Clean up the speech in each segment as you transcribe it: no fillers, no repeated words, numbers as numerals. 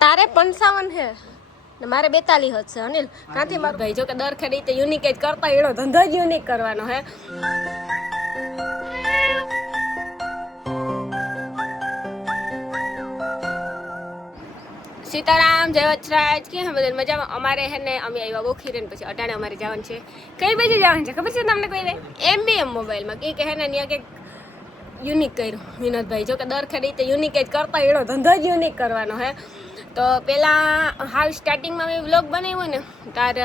તારે 55 છે ને મારે 42 જ છે અનિલ. કાંથી મારો ભાઈ જો કે દર ખેડી તો યુનિક જ કરતા એનો ધંધો જ યુનિક કરવાનો હે. સીતારામ જય વચરાજ કે હમ બધા મજામાં. અમારે હે ને અમે આવ્યા ગોખીરે ને પછી અટાણે અમારે જવાનું છે. કઈ બાજુ જવાનું છે ખબર છે તમને કોઈને? MBM મોબાઈલમાં કે હે ને ત્યાં કંઈક યુનિક કર્યું વિનોદભાઈ. જો કે દર ખેડી તો યુનિક જ કરતા એનો ધંધો જ યુનિક કરવાનો હે. તો પહેલાં હાલ સ્ટાર્ટિંગમાં મેં વ્લોગ બનાવ્યો ને તાર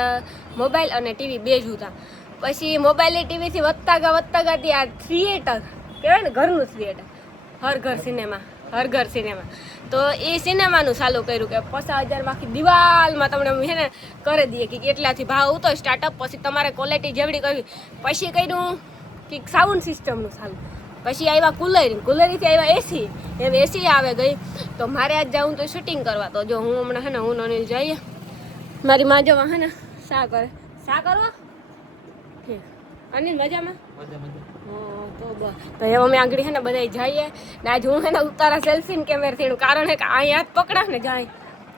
મોબાઈલ અને ટીવી બે જ હતા. પછી મોબાઈલ ટીવીથી વધતા ગયા ત્યાં થિયેટર કહેવાય ને ઘરનું થિયેટર, હર ઘર સિનેમા. તો એ સિનેમાનું ચાલુ કર્યું કે 50,000 આખી દિવાલમાં તમને હે ને કરી દઈએ કે એટલાથી ભાવ ઉતો સ્ટાર્ટઅપ. પછી તમારે ક્વોલિટી જેવડી કરવી. પછી કર્યું કે સાઉન્ડ સિસ્ટમનું ચાલુ. પછી આવ્યા કુલરીથી આવ્યા એસી. એમ એસી આવે ગઈ. તો મારે આજ જાઉં તો શૂટિંગ કરવા. તો જો હું હમણાં હે ને હું અનિલ જઈએ. મારી મા જવા હે ને શા કરવા અનિલ મજામાં તો એવા અમે આગળ હે ને બધા જઈએ ને. આજ હું હે ને ઉતારા સેલ્ફી ને કેમેરાથી કારણ હે કે અહીં હાથ પકડા ને જાય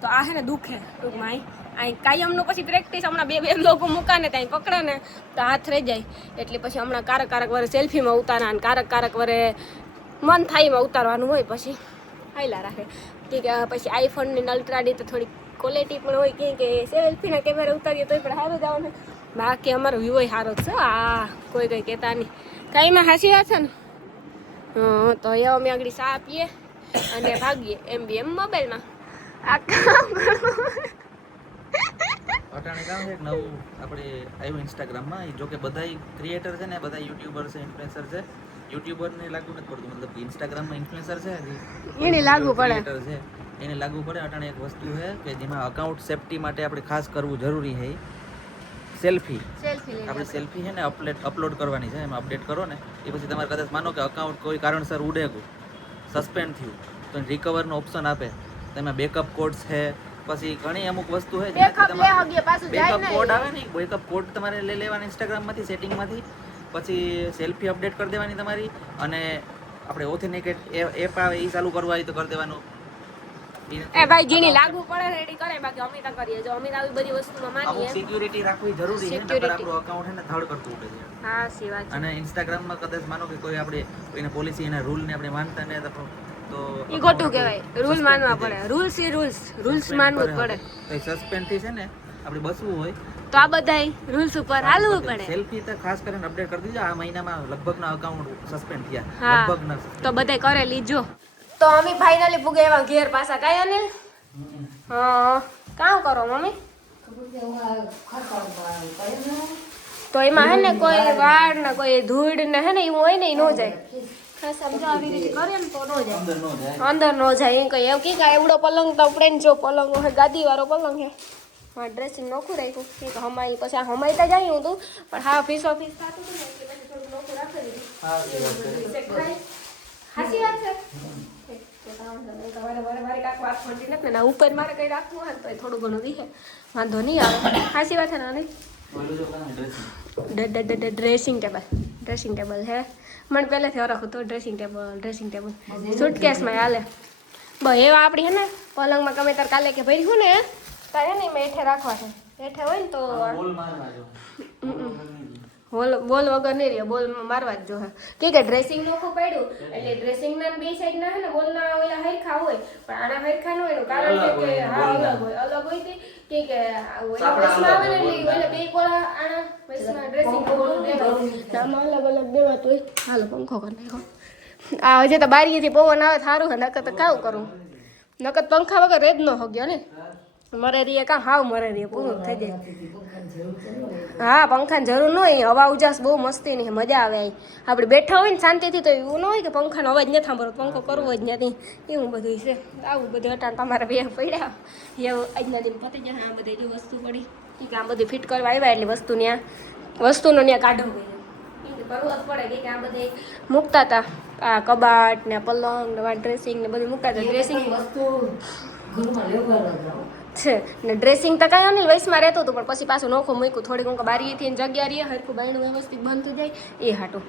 તો આ હે ને દુખે ટૂંકમાં. અહીં કાયમનું પછી પ્રેક્ટિસ હમણાં બે લોકો મૂકા ને ત્યાં પકડે ને તો હાથ રહી જાય. એટલે પછી હમણાં કારક વરે સેલ્ફીમાં ઉતારા ને કારક વરે મન થાયમાં ઉતારવાનું હોય. પછી હાઈલા રાખે કે પછી આઈફોનની અલ્ટ્રાડી તો થોડી ક્વોલિટી પણ હોય કે સેલ્ફીના કેમેરા ઉતારીએ તો પણ સારું જવાનું. બાકી અમારો વ્યૂ સારો જ છે. કોઈ કંઈ કહેતા નહીં કાંઈમાં હાસી વાત છે ને. તો એ અમે આગળ ચા આપીએ અને ભાગીએ MBM મોબાઈલમાં. આ કામ અટાણે કામ છે નવું આપણે આવ્યું ઇન્સ્ટાગ્રામમાં. જો કે બધા ક્રિએટર છે ને બધા યુટ્યુબર છે, ઇન્ફ્લુએન્સર છે. યુટ્યુબરને લાગુ નથી પડતું, મતલબ કે ઇન્સ્ટાગ્રામમાં ઇન્ફ્લુએન્સર છે એને લાગુ પડે છે એને લાગુ પડે. અટાણે એક વસ્તુ છે કે જેમાં અકાઉન્ટ સેફટી માટે આપણે ખાસ કરવું જરૂરી છે. સેલ્ફી આપણે સેલ્ફી છે ને અપલોડ કરવાની છે. એમાં અપડેટ કરો ને એ પછી તમારે કદાચ માનો કે અકાઉન્ટ કોઈ કારણસર ઉડે ગયું, સસ્પેન્ડ થયું તો રિકવરનો ઓપ્શન આપે. તેમાં બેકઅપ કોડ્સ છે, પછી ઘણી અમુક વસ્તુ છે બેકઅપ કોડ આવે ને. બેકઅપ કોડ તમારે લઈ લેવાની ઇન્સ્ટાગ્રામમાંથી સેટિંગમાંથી. પછી સેલ્ફી અપડેટ કરી દેવાની તમારી. અને આપણે ઓથેન્ટિકેટ એપ આવે એ ચાલુ કરવા હોય તો કરી દેવાનું. એ ભાઈ જેની લાગુ પડે રેડી કરે. બાકી અમે તો કરીએ. જો અમે આવી બધી વસ્તુમાં માનીએ. સિક્યુરિટી રાખવી જરૂરી છે નકર આપણું અકાઉન્ટ છે ને થર્ડ કરતું ઉડે છે. હા સી વાત. અને ઇન્સ્ટાગ્રામમાં કદાચ માનો કે કોઈ આપણે કોઈને પોલિસી એના રૂલ ને આપણે માનતા ને તો ઈ ખોટું કહેવાય. રૂલ માનવા પડે. રૂલ્સ માનવું પડે. તો સસ્પેન્ડ થી છે ને આપણે બસવું હોય તો આ બધાય રૂલ્સ ઉપર હાલવું પડે. સેલ્ફી તો ખાસ કરીને અપડેટ કરી દીજો. આ મહિનામાં લગભગના અકાઉન્ટ સસ્પેન્ડ થયા લગભગના. તો બધાય કરે લીજો. તો અમે ફાઇનલી પૂગે એવા ઘેર પાછા કાય અનિલ. કામ કરો મમ્મી. તો એમાં હે ને કોઈ વાળ ને કોઈ ધૂળ ને હે ને એવું હોય ને એ નો જાય. સમજો આવી રીતે કરે ને તો નો જાય, અંદર નો જાય. એમ કઈ એમ કે એવડો પલંગ તો આપણે જો પલંગ હે ગાદી વાળો પલંગ હે. હા ડ્રેસિંગ નોખું રાખ્યું કે હમાઈ પછી હમાઈતા જાય હું તું પણ હા ફીસ થતું હતું ને એટલે પછી થોડું નોખું રાખી દીધું. હાસી વાત છે. ઉપર મારે કઈ રાખવું હોય તો થોડું ઘણું દીધે વાંધો નહીં આવે. સાચી વાત છે ને ડ્રેસિંગ ટેબલ હે. મને પહેલેથી હરખ હતો ડ્રેસિંગ ટેબલ સુટકેસમાં હાલે. બસ એવા આપણી હે ને પલંગમાં ગમે તાર કાલે કે ભર્યું ને તારે નહીં મેં હેઠે રાખવા છે. હેઠે હોય ને તો બોલ વગર નહીં રહે. બોલ મારવા જ જો કે ડ્રેસિંગ નોખું પડ્યું એટલે ડ્રેસિંગના બે સાઈડ ના હે ને બોલના ઓલા હરખા હોય પણ આના હરખા ન હોય. કારણ કે હા અલગ હોય કે ઓલા વસમાં આવે ને એટલે ઓલા બે કોળા આના વસમાં ડ્રેસિંગ આમાં અલગ દેવાતું હોય. હાલો પંખો કરી નાખો. આ હજી તો બારીએથી પવન આવે સારું હે. નકર તો કાવું કરું. નકર પંખા વગર રેજ ન હગ્યો ને. મરે રહીએ કાં હાવ મરે રહીએ પૂરું થઈ જાય. હા પંખાની જરૂર ન હોય. હવા ઉજાસ બહુ મસ્તી નહીં મજા આવે. અહીં આપણે બેઠા હોય ને શાંતિથી તો એવું ન હોય કે પંખાનો અવાજ નથી સાંભળવો, પંખો કરવો જ નથી. એવું બધું છે. આવું બધું હટાણ તમારે બે પડ્યા એવું આજના દિન પતી જાય. આ બધી જો વસ્તુ પડી કે આ બધી ફિટ કરવા આવ્યા એટલે વસ્તુનો ત્યાં કાઢવું કરવું જ પડે કે આ બધી મૂકતા હતા. આ કબાટ ને પલંગ ને ડ્રેસિંગ ને બધું મૂકતા હતા. ડ્રેસિંગ વસ્તુ છે ને ડ્રેસિંગ તો કાંઈ નહીં વયસમાં રહેતું હતું પણ પછી પાછું નોખું મૂક્યું. થોડીક હું બારીએથી જગ્યા રહીએ હરખું બાયણું વ્યવસ્થિત બંધ થઈ જાય એ હાટું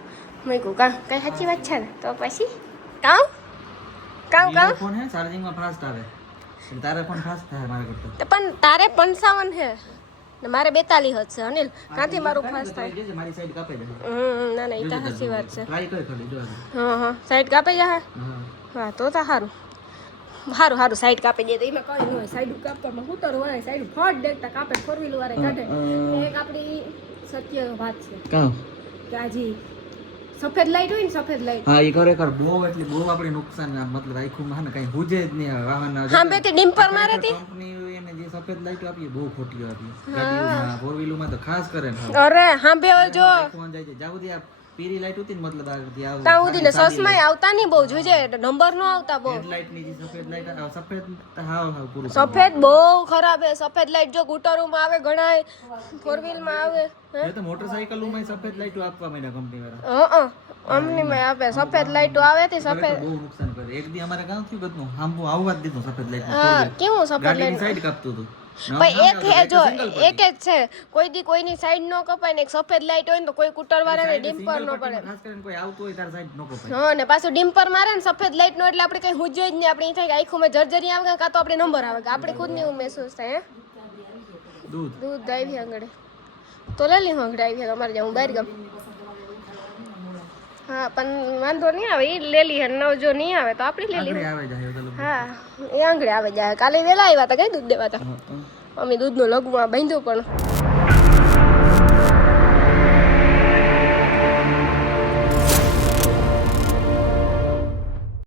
મૂક્યું. કાં કાંઈ સાચી વાત છે ને. તો પછી કામ કામ ફોન હે ચાર્જિંગમાં ફાસ્ટ આવે એટલે તારે ફોન ફાસ્ટ થાય મારા કરતા પણ તારે 55 છે ને મારે 42 જ છે અનિલ કાંથી મારું ફાસ્ટ થાય મારી સાઈડ કાપે જાય ના ના એ તો સાચી વાત છે ટ્રાય કર ખાલી જો હા સાઈડ કાપી જાય હા હા તો સારું સારું સાઈડ કાપી દે તો એમાં કઈ ન હોય સાઈડ કાપવામાં ઉતર હોય સાઈડ ફટ દેખતા કાપે 4 વ્હીલ વાળા કાઢે એક આપણી સત્ય વાત છે કાં કે આજી સફેદ લાઈટ હોય ને સફેદ લાઈટ હા એ ખરેખર બહુ એટલે બહુ આપણે નુકસાન મતલબ આખું ને કઈ હુજે જ નહીં વાહન હા બેથી ડિમ્પર મારે હતી કંપની એને જે સફેદ લાઈટ આપી બહુ ખોટી આપી ગાડીઓમાં ફોર વ્હીલમાં તો ખાસ કરે ને અરે હા બે જો ફોન જાય છે જાવું આ પીરી લાઈટ હતી ને મતલબ આ આવ તા ઉધી ને સસમાય આવતા નહીં બહુ જોજે નંબર નો આવતા બહુ હેડલાઇટ ની જે સફેદ લાઈટ સફેદ હાવ પૂરું સફેદ બહુ ખરાબ હે સફેદ લાઈટ જો ગુટરોમાં આવે ઘણાય 4 વ્હીલ માં આવે એ તો મોટરસાઇકલોમાં સફેદ લાઈટો આપવા માંડ્યા કંપની વાળા અમની માં આપે સફેદ લાઈટો આવે તે સફેદ બહુ નુકસાન કરે એક દી અમારે ગામ થયું બધું હાંબુ આવવા જ દીધું સફેદ લાઈટ હા કેવું સફેદ ગાડીની સાઈડ કાપતું હતું પણ એક હે જો એક જ છે કોઈ દી કોઈની સાઈડ નો કપાય ને એક સફેદ લાઈટ હોય ને તો કોઈ કુટર વાળાને ડિમ્પર નો પડે ખાસ કરીને કોઈ આવતું હોય તાર સાઈડ નો કપાય હા ને પાછું ડિમ્પર મારે ને સફેદ લાઈટ નો એટલે આપણે કઈ હુજે જ નહીં આપણે થાય કે આંખોમાં જર્જરી આવે કાં તો આપણે નંબર આવે કે આપણે ખુદ ની મહેસૂસ થાય દૂધ આવી આંગળે તો લઈ લી આંગળે આવી અમારે જાઉં બહાર ગામ હા પણ વાંધો નહીં આવે એ લેલી હે નવ જો નહીં આવે તો આપણે લેલી આવે જાય હા એ આંગળે આવે જાય કાલે વેલા આવ્યા હતા કઈ દૂધ દેવા હતા અમે દૂધનું લગવા બાંધ્યું પણ